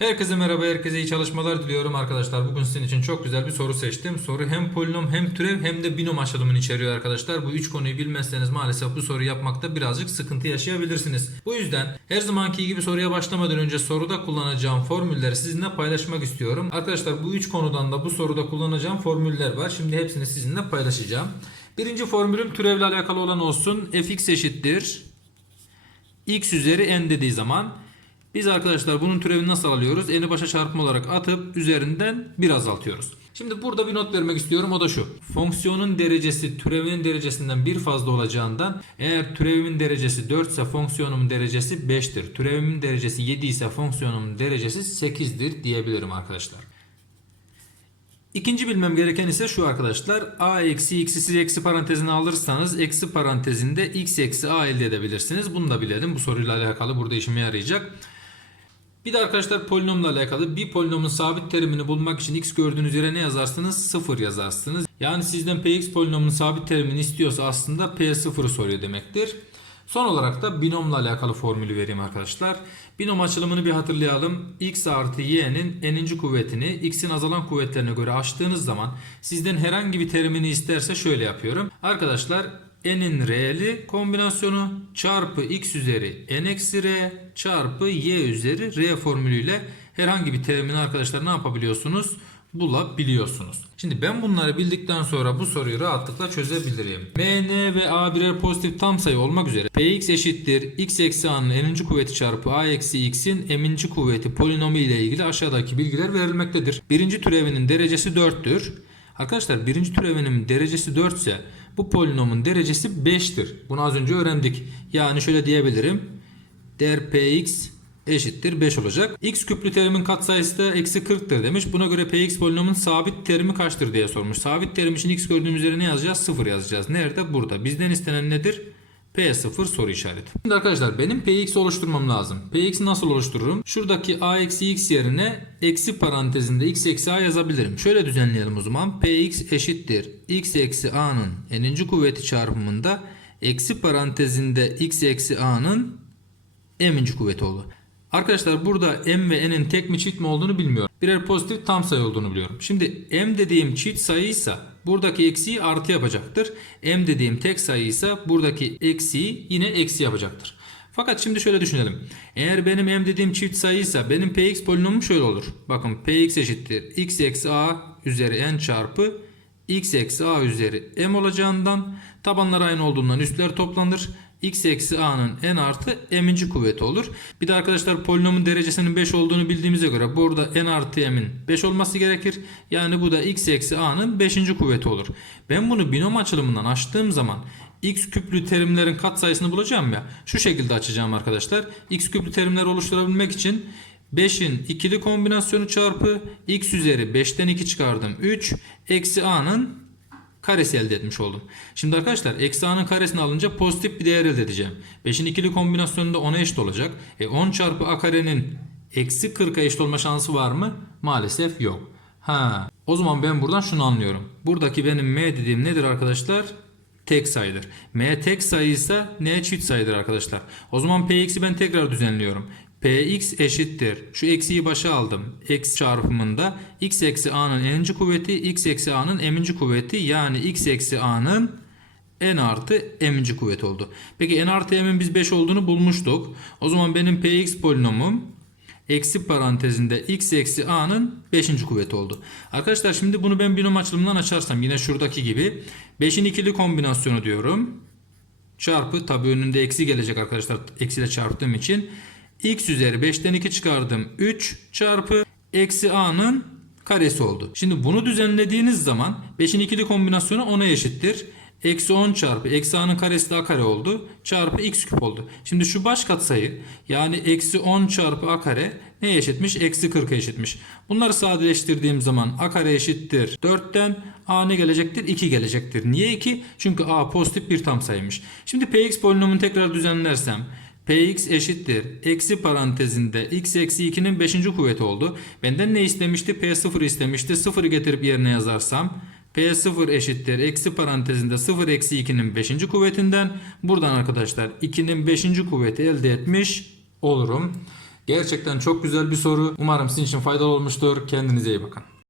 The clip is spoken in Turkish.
Herkese merhaba, herkese iyi çalışmalar diliyorum arkadaşlar. Bugün sizin için çok güzel bir soru seçtim. Soru hem polinom hem türev hem de binom açılımını içeriyor arkadaşlar. Bu üç konuyu bilmezseniz maalesef bu soruyu yapmakta birazcık sıkıntı yaşayabilirsiniz. Bu yüzden her zamanki gibi soruya başlamadan önce soruda kullanacağım formülleri sizinle paylaşmak istiyorum. Arkadaşlar bu üç konudan da bu soruda kullanacağım formüller var. Şimdi hepsini sizinle paylaşacağım. Birinci formülüm türevle alakalı olan olsun. fx eşittir x üzeri n dediği zaman biz arkadaşlar bunun türevini nasıl alıyoruz? N'i başa çarpma olarak atıp üzerinden bir azaltıyoruz. Şimdi burada bir not vermek istiyorum o da şu. Fonksiyonun derecesi türevinin derecesinden bir fazla olacağından eğer türevimin derecesi 4 ise fonksiyonumun derecesi 5'tir. Türevimin derecesi 7 ise fonksiyonumun derecesi 8'dir diyebilirim arkadaşlar. İkinci bilmem gereken ise şu arkadaşlar. A eksi x'i siz eksi parantezine alırsanız eksi parantezinde x eksi a elde edebilirsiniz. Bunu da bilelim. Bu soruyla alakalı burada işime yarayacak. Bir de arkadaşlar polinomla alakalı bir polinomun sabit terimini bulmak için x gördüğünüz yere ne yazarsınız? 0 yazarsınız. Yani sizden px polinomunun sabit terimini istiyorsa aslında p0'ı soruyor demektir. Son olarak da binomla alakalı formülü vereyim arkadaşlar. Binom açılımını bir hatırlayalım. x artı y'nin n'inci kuvvetini x'in azalan kuvvetlerine göre açtığınız zaman sizden herhangi bir terimini isterse şöyle yapıyorum. Arkadaşlar n'in r'li kombinasyonu çarpı x üzeri n eksi r çarpı y üzeri r formülüyle herhangi bir terimini arkadaşlar ne yapabiliyorsunuz? bulabiliyorsunuz. Şimdi ben bunları bildikten sonra bu soruyu rahatlıkla çözebilirim. m, n ve a birer pozitif tam sayı olmak üzere px eşittir x eksi a'nın n'inci kuvveti çarpı a eksi x'in m'inci kuvveti polinomu ile ilgili aşağıdaki bilgiler verilmektedir. Birinci türevinin derecesi 4'tür. Arkadaşlar birinci türevinin derecesi 4 ise bu polinomun derecesi 5'tir. Bunu az önce öğrendik. Yani şöyle diyebilirim. Değer px eşittir 5 olacak. x küplü terimin katsayısı da eksi 40'tır demiş. Buna göre px polinomun sabit terimi kaçtır diye sormuş. Sabit terim için x gördüğümüz yere ne yazacağız? 0 yazacağız. Nerede? Burada. Bizden istenen nedir? P0 soru işareti. Şimdi arkadaşlar benim Px oluşturmam lazım. Px'i nasıl oluştururum? Şuradaki a eksi x yerine eksi parantezinde x eksi a yazabilirim. Şöyle düzenleyelim o zaman. Px eşittir. x eksi a'nın n'inci kuvveti çarpımında eksi parantezinde x eksi a'nın m'inci kuvveti oldu. Arkadaşlar burada m ve n'in tek mi çift mi olduğunu bilmiyorum. Birer pozitif tam sayı olduğunu biliyorum. Şimdi m dediğim çift sayıysa buradaki eksiği artı yapacaktır. m dediğim tek sayıysa buradaki eksiği yine eksi yapacaktır. Fakat şimdi şöyle düşünelim. Eğer benim m dediğim çift sayıysa benim px polinomum şöyle olur. Bakın px eşittir x eksi a üzeri n çarpı x eksi a üzeri m olacağından tabanlar aynı olduğundan üstler toplanır x eksi a'nın n artı m'inci kuvveti olur. Bir de arkadaşlar polinomun derecesinin 5 olduğunu bildiğimize göre burada n artı m'in 5 olması gerekir. Yani bu da x eksi a'nın 5. kuvveti olur. Ben bunu binom açılımından açtığım zaman x küplü terimlerin katsayısını bulacağım ya. Şu şekilde açacağım arkadaşlar. x küplü terimleri oluşturabilmek için 5'in ikili kombinasyonu çarpı x üzeri 5'ten 2 çıkardım 3 eksi a'nın karesi elde etmiş oldum. Şimdi arkadaşlar eksi a'nın karesini alınca pozitif bir değer elde edeceğim. 5'in ikili kombinasyonunda 10'a eşit olacak. E 10 çarpı a karenin eksi 40'a eşit olma şansı var mı? Maalesef yok. Ha, o zaman ben buradan şunu anlıyorum. Buradaki benim m dediğim nedir arkadaşlar? Tek sayıdır. M tek sayıysa N çift sayıdır arkadaşlar. O zaman Px'i ben tekrar düzenliyorum. Px eşittir. Şu eksiyi başa aldım. X çarpımında x eksi a'nın n'inci kuvveti x eksi a'nın m'inci kuvveti yani x eksi a'nın n artı m'inci kuvveti oldu. Peki n artı m'in biz 5 olduğunu bulmuştuk. O zaman benim px polinomum eksi parantezinde x eksi a'nın 5. kuvveti oldu. Arkadaşlar şimdi bunu ben binom açılımından açarsam yine şuradaki gibi 5'in ikili kombinasyonu diyorum. Çarpı tabi önünde eksi gelecek arkadaşlar eksiyle çarptığım için. X üzeri 5'ten 2 çıkardım 3 çarpı eksi a'nın karesi oldu. Şimdi bunu düzenlediğiniz zaman 5'in ikili kombinasyonu 10'a eşittir. Eksi 10 çarpı eksi a'nın karesi de a kare oldu. Çarpı x küp oldu. Şimdi şu baş katsayı yani eksi 10 çarpı a kare neye eşitmiş? Eksi 40'a eşitmiş. Bunları sadeleştirdiğim zaman a kare eşittir 4'ten a ne gelecektir? 2 gelecektir. Niye 2? Çünkü a pozitif bir tam sayıymış. Şimdi px polinomunu tekrar düzenlersem Px eşittir. Eksi parantezinde x eksi 2'nin 5. kuvveti oldu. Benden ne istemişti? P0 istemişti. 0'ı getirip yerine yazarsam P0 eşittir. Eksi parantezinde 0 eksi 2'nin 5. kuvvetinden buradan arkadaşlar 2'nin 5. kuvveti elde etmiş olurum. Gerçekten çok güzel bir soru. Umarım sizin için faydalı olmuştur. Kendinize iyi bakın.